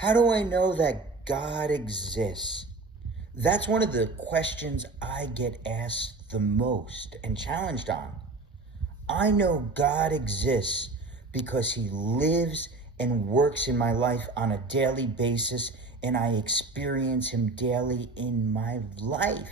How do I know that God exists? That's one of the questions I get asked the most and challenged on. I know God exists because he lives and works in my life on a daily basis, and I experience him daily in my life.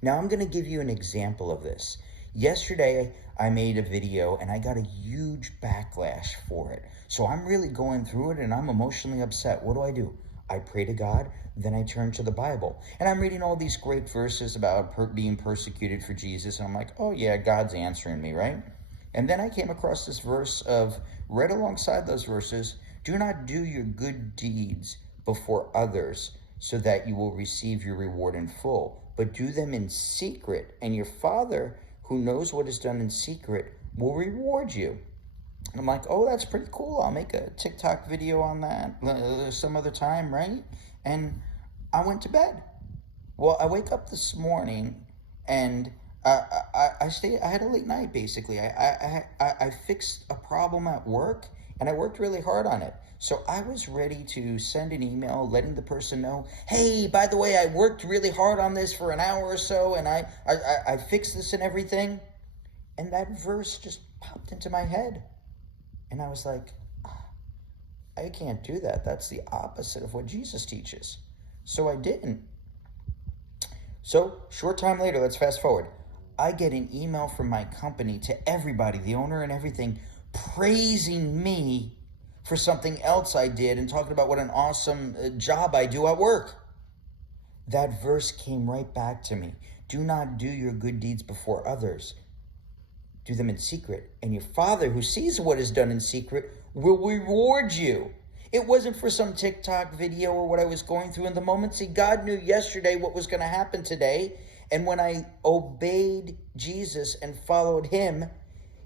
Now, I'm going to give you an example of this. Yesterday, I made a video and I got a huge backlash for it. So I'm really going through it and I'm emotionally upset. What do? I pray to God, then I turn to the Bible. And I'm reading all these great verses about being persecuted for Jesus. And I'm like, oh yeah, God's answering me, right? And then I came across this verse right alongside those verses, do not do your good deeds before others so that you will receive your reward in full, but do them in secret, and your Father who knows what is done in secret will reward you. And I'm like, oh, that's pretty cool. I'll make a TikTok video on that some other time, right? And I went to bed. Well, I wake up this morning and I had a late night basically. I fixed a problem at work and I worked really hard on it. So I was ready to send an email letting the person know, hey, by the way, I worked really hard on this for an hour or so and I fixed this and everything. And that verse just popped into my head. And I was like, I can't do that. That's the opposite of what Jesus teaches. So I didn't. So, short time later, let's fast forward. I get an email from my company to everybody, the owner and everything, praising me for something else I did and talking about what an awesome job I do at work. That verse came right back to me. Do not do your good deeds before others. Do them in secret. And your Father who sees what is done in secret will reward you. It wasn't for some TikTok video or what I was going through in the moment. See, God knew yesterday what was going to happen today. And when I obeyed Jesus and followed him,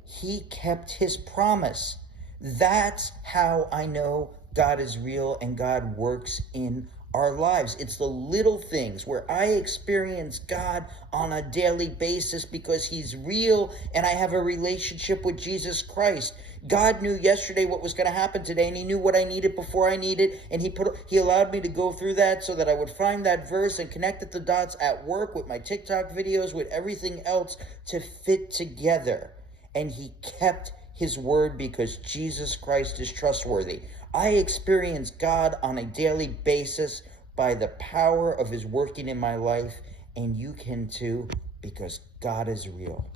he kept his promise. That's how I know God is real and God works in our lives. It's the little things where I experience God on a daily basis because he's real and I have a relationship with Jesus Christ. God knew yesterday what was going to happen today, and he knew what I needed before I needed, and he allowed me to go through that so that I would find that verse and connect the dots at work with my TikTok videos, with everything else to fit together. And he kept his word because Jesus Christ is trustworthy. I experience God on a daily basis by the power of his working in my life, and you can too because God is real.